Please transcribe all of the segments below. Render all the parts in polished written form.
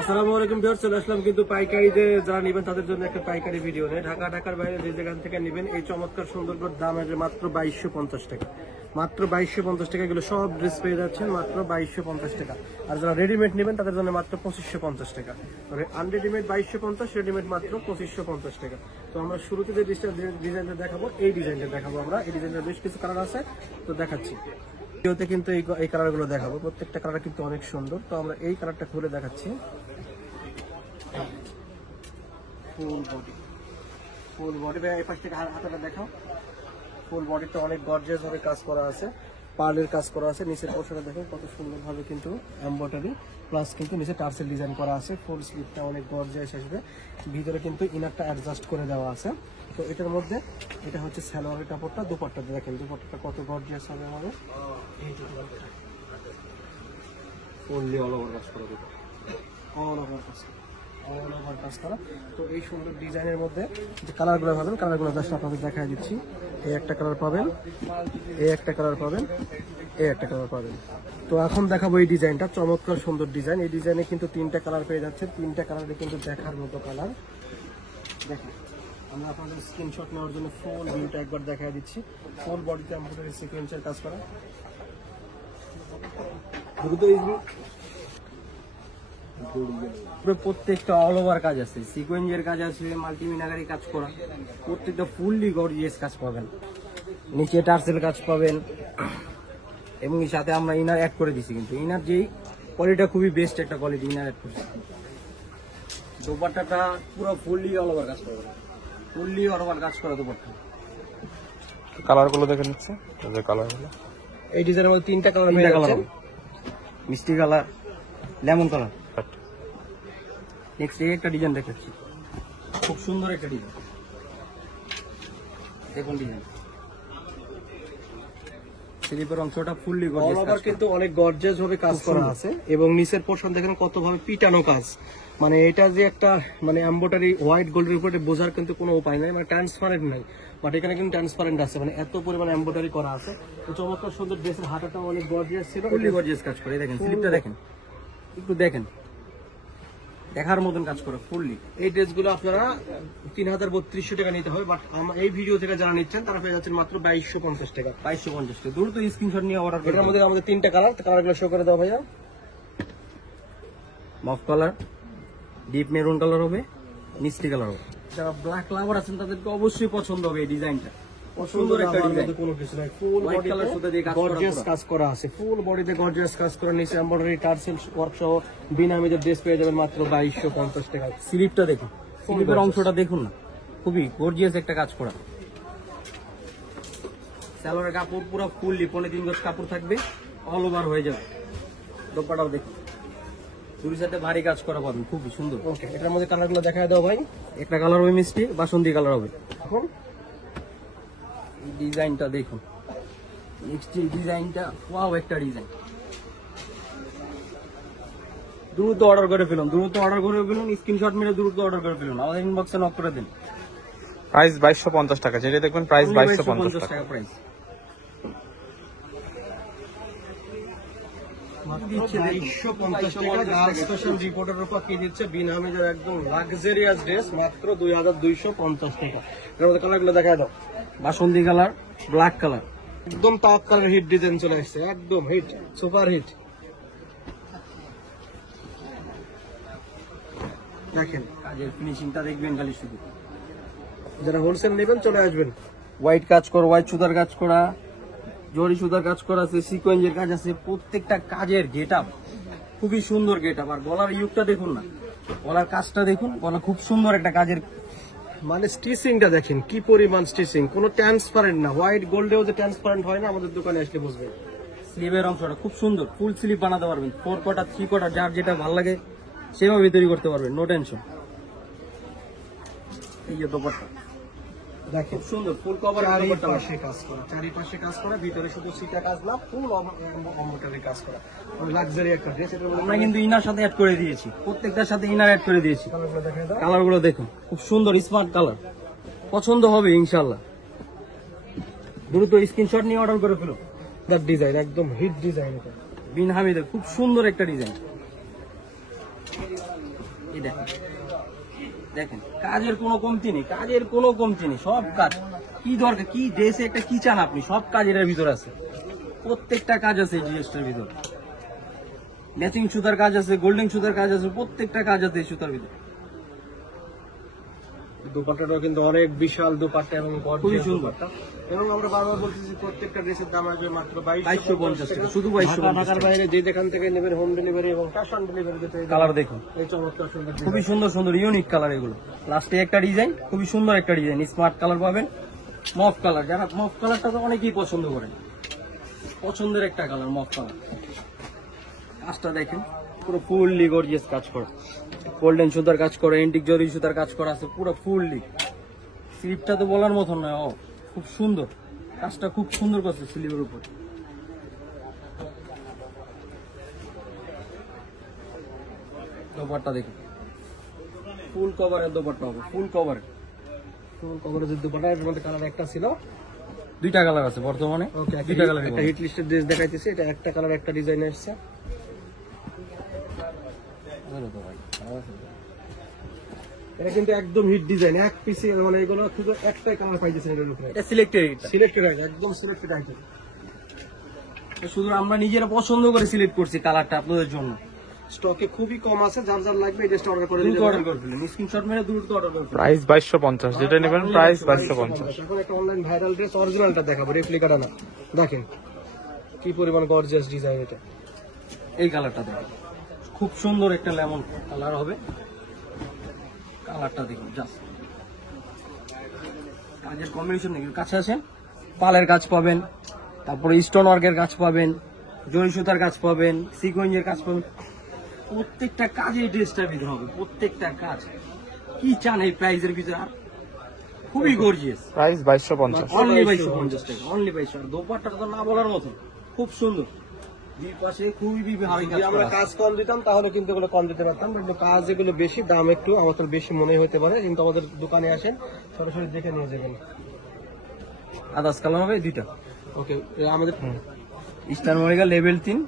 আসসালামু আলাইকুম ভিউয়ার্স, চলে আসলাম কিন্তু পাইকারিতে যারা নেবেন তাদের জন্য একটা পাইকারি ভিডিও নেই। ঢাকার বাইরে যে যেখান থেকে নেবেন এই চমৎকার সুন্দর দাম আসবে মাত্র 2250 টাকা। মাত্র 2250 টাকা, এগুলো সব ড্রেস পেয়ে যাচ্ছেন মাত্র 2250 টাকা। আর যারা রেডিমেড নেবেন তাদের জন্য মাত্র 2550 টাকা। তবে আনরেডিমেড 2250, রেডিমেড মাত্র 2550 টাকা। তো আমরা শুরুতে যে ডিজাইনটা দেখাবো, এই ডিজাইনটা দেখাবো আমরা। এই ডিজাইনের বেশ কিছু কালার আছে, তো দেখাচ্ছি ভিডিওতে। কিন্তু এই কালারগুলো দেখাবো, প্রত্যেকটা কালার কিন্তু অনেক সুন্দর। তো আমরা এই কালারটা খুলে দেখাচ্ছি। ফুল বডি এই পাশ থেকে হাতাটা দেখাও। ফুল বডিতে অনেক গর্জিয়াস ভাবে কাজ করা আছে, পার্লের কাজ করা আছে। নিচের পোর্শনে দেখেন কত সুন্দর ভাবে কিন্তু এমব্রয়ডারি প্লাস কিন্তু নিচে টার্সেল ডিজাইন করা আছে। ফুল স্লিভটা অনেক গর্জিয়াস আসবে। ভিতরে কিন্তু ইনারটা অ্যাডজাস্ট করে দেওয়া আছে। তো এটার মধ্যে এটা হচ্ছে সালোয়ারের কাপড়টা। দুপাট্টাতে দেখেন দুপাট্টাটা কত গর্জিয়াস হবে আমাদের। এই দুপাট্টাটা ফুললি অল ওভার কাজ করা, অল ওভার কাজ করা, অল ওভার কাজ করা। তো এই সুন্দর ডিজাইনের মধ্যে যে কালারগুলো পাবেন, কালারগুলো জাস্ট আপনাদের দেখাই দিচ্ছি। এই একটা কালার পাবেন, এই একটা কালার পাবেন, এই একটা কালার পাবেন। তো এখন দেখাবো এই ডিজাইনটা, চমৎকার সুন্দর ডিজাইন। এই ডিজাইনে কিন্তু তিনটা কালার পেয়ে যাচ্ছে, তিনটা কালারে কিন্তু দেখার মতো কালার। দেখেন আমরা আপনাদের স্ক্রিনশট নেওয়ার জন্য ফুল ভিউটা একবার দেখাই দিচ্ছি। ফুল বডিতে আমাদের সিকোয়েন্সের কাজ করা, প্রত্যেকটা অল ওভার কাজ আছে, সিকোয়েন্সের কাজ আছে, মাল্টিমিনারি কাজ করা, প্রত্যেকটা ফুললি গর্জিয়াস কাজ পাবেন। নিচে টার্সেল কাজ পাবেন এবং সাথে আমরা ইনার অ্যাড করে দিছি। কিন্তু ইনার যেই কোয়ালিটিটা খুবই বেস্ট একটা কোয়ালিটি ইনার অ্যাড করছি। দোপাট্টাটা পুরো ফুললি অল ওভার কাজ পাবেন, ফুললি অল ওভার কাজ করা দোপাট্টা। কালারগুলো দেখে নিচ্ছে, যে কালারগুলো এই ডিজাইনের মধ্যে তিনটা কালার পেয়ে যাচ্ছেন, মিষ্টি কালার, লেমন কালার। নেক্সট এই একটা ডিজাইন দেখাচ্ছি, খুব সুন্দর একটা ডিজাইন। দেখুন ডিজাইন, স্লিপের অংশটা ফুললি গর্জিয়াস, কিন্তু অনেক গর্জিয়াস ভাবে কাজ করা আছে। এবং নিচের পোরশন দেখেন কত ভাবে পিটানো কাজ। মানে এটা যে একটা মানে এমব্রয়ডারি হোয়াইট গোল্ডের উপরে বোঝার কিন্তু কোনো উপায় নাই, মানে ট্রান্সপারেন্ট নাই, বাট এখানে কিন্তু ট্রান্সপারেন্ট আছে। মানে এত পরিমাণ এমব্রয়ডারি করা আছে। তো চমৎকার সুন্দর ড্রেসের হাতাটা অনেক গর্জিয়াস ছিল, ফুললি গর্জিয়াস কাজ করে। দেখেন স্লিপটা দেখেন, একটু দেখেন, দেখার মতন কাজ করে ফুললি। এই ড্রেসগুলো আপনারা 3032 টাকা নিতে হবে, বাট এই ভিডিও থেকে যারা নিচ্ছেন তারা পেয়ে যাচ্ছেন মাত্র 2250 টাকা। 2250 টাকা। দ্রুত স্ক্রিনশট নিয়ে অর্ডার করার মধ্যে আমাদের তিনটা কালারগুলো শো করে দাও ভাইয়া। মফ কালার, ডিপ মেরুন কালার হবে, মিষ্টি কালার হবে। যারা ব্ল্যাক লাভার আছেন তাদেরকে অবশ্যই পছন্দ হবে এই ডিজাইনটা। সুন্দর একটা ডিজাইন, কোনো কিছু নাই, ফুল হোয়াইট কালার সাথে দিয়ে গর্জিয়াস কাজ করা আছে। ফুল বডিতে গর্জিয়াস কাজ করা, নিচে এমব্রয়ডারি টার্সেল ওয়ার্ক সহ বিনামিদের ড্রেস পেয়ে যাবেন মাত্র 2250 টাকা। স্লিপটা দেখুন, স্লিপের অংশটা দেখুন না, খুবই গর্জিয়াস একটা কাজ করা। সালোয়ারের কাপড় পুরো ফুললি 3.5 গজ কাপড় থাকবে, অল ওভার হয়ে যাবে। দোপাটাও দেখুন, দুই সাথে ভারী কাজ করা পাবেন, খুবই সুন্দর। ওকে, এটার মধ্যে কালারগুলো দেখায় দাও ভাই। একটা কালার হবে মিষ্টি, বাসন্তী কালার হবে। এখন ডিজাইনটা দেখুন, নেক্সট ডিজাইনটা, ওয়াও একটা ডিজাইন। দ্রুত অর্ডার করে ফেলুন, দ্রুত অর্ডার করে ফেলুন, স্ক্রিনশট মেরে দ্রুত অর্ডার করে ফেলুন, আমাদের ইনবক্সে নক করে দিন। প্রাইস 2250 টাকা, যেটা দেখবেন প্রাইস 2250 টাকা প্রাইস। বাসন্তী কালার, ব্ল্যাক কালার, একদম টপ কালার হিট ডিজাইন চলে আসছে, একদম হিট, সুপার হিট। দেখেন কাজের ফিনিশিংটা দেখবেন খালি শুধু। যারা হোলসেল নেবেন চলে আসবেন। হোয়াইট কাজ করা, হোয়াইট সুতার কাজ করা, জরি সুতার কাজ করা আছে, সিকোয়েন্সের কাজ আছে। প্রত্যেকটা কাজের গেটআপ খুবই সুন্দর গেটআপ। আর গলার ইউকটা দেখুন না, গলার কাজটা দেখুন, গলা খুব সুন্দর একটা কাজের, মানে স্টিচিংটা দেখেন কি পরিমাণ স্টিচিং, কোনো ট্রান্সপারেন্ট না। হোয়াইট গোল্ডেও যে ট্রান্সপারেন্ট হয় না, আমাদের দোকানে আসলে বুঝবেন। স্লিভের অংশটা খুব সুন্দর, ফুল স্লিভ বানাতে পারবেন, 4 কোয়ার্টার 3 কোয়ার্টার, যার যেটা ভালো লাগে সেভাবে তৈরি করতে পারবেন, নো টেনশন। এই যে দোপাট্টা দেখেন সুন্দর, ফুল কভার, চারিপাশে কাজ করা, চারিপাশে কাজ করা, ভিতরে শুধু সিটা কাজ না, ফুল এমব্রয়ডারি কাজ করা, লাক্সারি একটা ড্রেস। আমরা কিন্তু ইনার সাথে অ্যাড করে দিয়েছি, প্রত্যেকটার সাথে ইনার অ্যাড করে দিয়েছি। কালারগুলো দেখুন, খুব সুন্দর স্মার্ট কালার, পছন্দ হবে ইনশাআল্লাহ। দ্রুত স্ক্রিনশট নিয়ে অর্ডার করে ফেলো। তার ডিজাইন একদম হিট ডিজাইন, এটা বিন হামিদের খুব সুন্দর একটা ডিজাইন। এই দেখেন, দেখেন কাজের কোনো কমতি নেই, কাজের কোনো কমতি নেই, সব কাজ। কি দরকার, কি ড্রেসে একটা কি চান আপনি, সব কাজ এর ভিতর আছে, প্রত্যেকটা কাজ আছে এই ড্রেসটার ভিতর। ম্যাচিং সুতার কাজ আছে, গোল্ডেন সুতার কাজ আছে, প্রত্যেকটা কাজ আছে এই সুতার ভিতর। দোপাট্টাটাও কিন্তু অনেক বিশাল দোপাট্টা এবং খুবই সুন্দর। এবং আমরা বারবার বলতেছি প্রত্যেকটা ড্রেসের দাম আসবে মাত্র 2250 টাকা, শুধু 2250 ঢাকার বাইরে যে যেখান থেকে নেবেন হোম ডেলিভারি এবং ক্যাশ অন ডেলিভারি দিতে কালার দেখুন, এই চমৎকার সুন্দর খুবই সুন্দর সুন্দর ইউনিক কালার এগুলো। লাস্টে একটা ডিজাইন, খুবই সুন্দর একটা ডিজাইন, স্মার্ট কালার পাবেন, মফ কালার। যারা মফ কালারটা তো অনেকেই পছন্দ করেন, পছন্দের একটা কালার মফ কালার। কাজটা দেখেন, পুরো ফুললি গর্জিয়াস কাজ করা, গোল্ডেন সুতার কাজ করা, এন্টিক জরি সুতার কাজ করা আছে, পুরো ফুললি। স্লিপটা তো বলার মতন নয়, ও খুব সুন্দর কাজটা, খুব সুন্দর করছে স্লিপের উপর। দোপাট্টা দেখুন, ফুল কভারের দোপাট্টা হবে, ফুল কভার। কভারের যে দোপাট্টা এর মধ্যে কালার একটা ছিল, দুইটা কালার আছে বর্তমানে, ওকে দুইটা কালার। একটা হিট লিস্টের ড্রেস দেখাইতেছি, এটা একটা কালার একটা ডিজাইন এসেছে। এটা কিন্তু একদম হিট ডিজাইন, এক পিসে মানে এগুলো শুধু একটাই কালার পাইতেছেন এর উপরে। এটা সিলেক্টেড, সিলেক্টেড আইটেম, একদম সিলেক্টেড আইটেম। শুধু আমরা নিজেরা পছন্দ করে সিলেক্ট করছি কালারটা আপনাদের জন্য। স্টকে খুবই কম আছে, যার যার লাগবে এই ড্রেসটা অর্ডার করে দ্রুত দিতে অর্ডার করে ফেলুন, স্ক্রিনশট মেরে দ্রুত অর্ডার করে ফেলুন। প্রাইস 2250, যেটা নেবেন প্রাইস 2250। এখন একটা অনলাইন ভাইরাল ড্রেস অরিজিনালটা দেখাবো, রেপ্লিকাটা না। দেখেন কি পরিমাণ গর্জিয়াস ডিজাইন এটা। এই কালারটা দেখুন, খুব সুন্দর একটা লেমন কালার হবে। কালারটা দেখুন, জাস্ট কাজের কম্বিনেশন দেখুন। কাছে আসেন, পালের কাজ পাবেন, তারপরে স্টোন ওয়ার্কের কাজ পাবেন, জরি সুতার কাজ পাবেন, সিকোয়েন্সের কাজ পাবেন, প্রত্যেকটা কাজে এই ড্রেসটার ভিতরে হবে, প্রত্যেকটা কাজ। কি চান এই প্রাইসের ভিতরে, আর খুবই গর্জিয়াস। প্রাইস 2250। অনলি 2250 টাকা, অনলি 2250। আর দোপাট্টাটা তো না বলার মতো, খুব সুন্দর। দুই পাশে খুবই ভারী কাজ যদি আমরা করা আছে। কাজ কম দিতাম তাহলে কিন্তু এগুলো কম দিতে পারতাম, কিন্তু কাজ এগুলো বেশি, দাম একটু আমাদের বেশি মনে হতে পারে, কিন্তু আমাদের দোকানে আসেন সরাসরি দেখে নিয়ে যাবেন। আদার্স কালার হবে দুইটা। ওকে, আমাদের স্টার মরিগা লেভেল 3,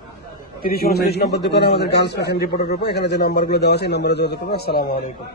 30-29 নম্বর দোকানে আমাদের গার্লস ফ্যাশন রিপোর্টের উপর, এখানে যে নাম্বারগুলো দেওয়া আছে এই নাম্বারে যোগাযোগ করবেন। আসসালামু আলাইকুম।